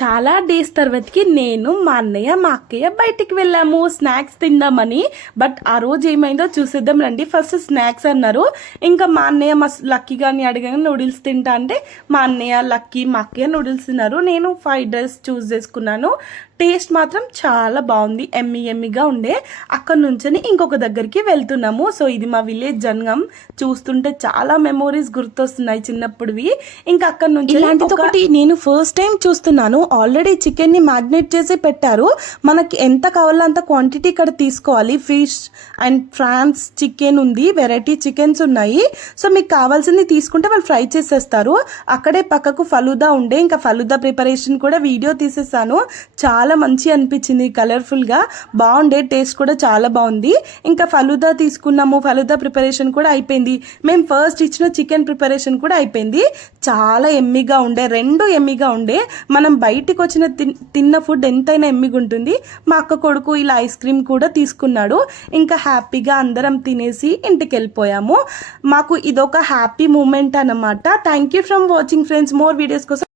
చాలా డేస్ తర్వాతకి నేను మా అన్నయ్య మా అక్కయ్య బయటికి వెళ్ళాము స్నాక్స్ తిందామని. బట్ ఆ రోజు ఏమైందో చూసేద్దాం రండి. ఫస్ట్ స్నాక్స్ అన్నారు. ఇంకా మా అన్నయ్య మా లక్కీ గారిని అడిగాను నూడిల్స్ తింటా అంటే మా అన్నయ్య లక్కీ మా అక్కయ్య నూడిల్స్ తిన్నారు. నేను ఫ్రైడ్ రైస్ చూస్ చేసుకున్నాను. టేస్ట్ మాత్రం చాలా బాగుంది, ఎమ్మిగా ఉండే. అక్కడ నుంచి ఇంకొక దగ్గరికి వెళ్తున్నాము. సో ఇది మా విలేజ్ జనగం. చూస్తుంటే చాలా మెమోరీస్ గుర్తొస్తున్నాయి చిన్నప్పుడువి. ఇంకా అక్కడ నుంచి ఇలాంటిది ఒకటి నేను ఫస్ట్ టైం చూస్తున్నాను. ఆల్రెడీ చికెన్ ని మ్యాగ్నేట్ చేసి పెట్టారు. మనకి ఎంత కావాలో అంత క్వాంటిటీ ఇక్కడ తీసుకోవాలి. ఫిష్ అండ్ ఫ్రాన్స్ చికెన్ ఉంది, వెరైటీ చికెన్స్ ఉన్నాయి. సో మీకు కావాల్సింది తీసుకుంటే వాళ్ళు ఫ్రై చేసేస్తారు. అక్కడే పక్కకు ఫలూదా ఉండే, ఇంకా ఫలూదా ప్రిపరేషన్ కూడా వీడియో తీసేసాను. చాలా మంచి అనిపించింది, కలర్ఫుల్ గా బాగుండే, టేస్ట్ కూడా చాలా బాగుంది. ఇంకా ఫలూదా తీసుకున్నాము, ఫలూదా ప్రిపరేషన్ కూడా అయిపోయింది. మేము ఫస్ట్ ఇచ్చిన చికెన్ ప్రిపరేషన్ కూడా అయిపోయింది. చాలా ఎమ్మిగా ఉండే, రెండు ఎమ్మిగా ఉండే. మనం బయటికి వచ్చిన తిన్న ఫుడ్ ఎంతైనా ఎమ్మిగా ఉంటుంది. మా అక్క కొడుకు ఇలా ఐస్ క్రీమ్ కూడా తీసుకున్నాడు. ఇంకా హ్యాపీగా అందరం తినేసి ఇంటికి వెళ్ళిపోయాము. మాకు ఇదొక హ్యాపీ మూమెంట్ అన్నమాట. Thank you from watching friends. More videos కోసం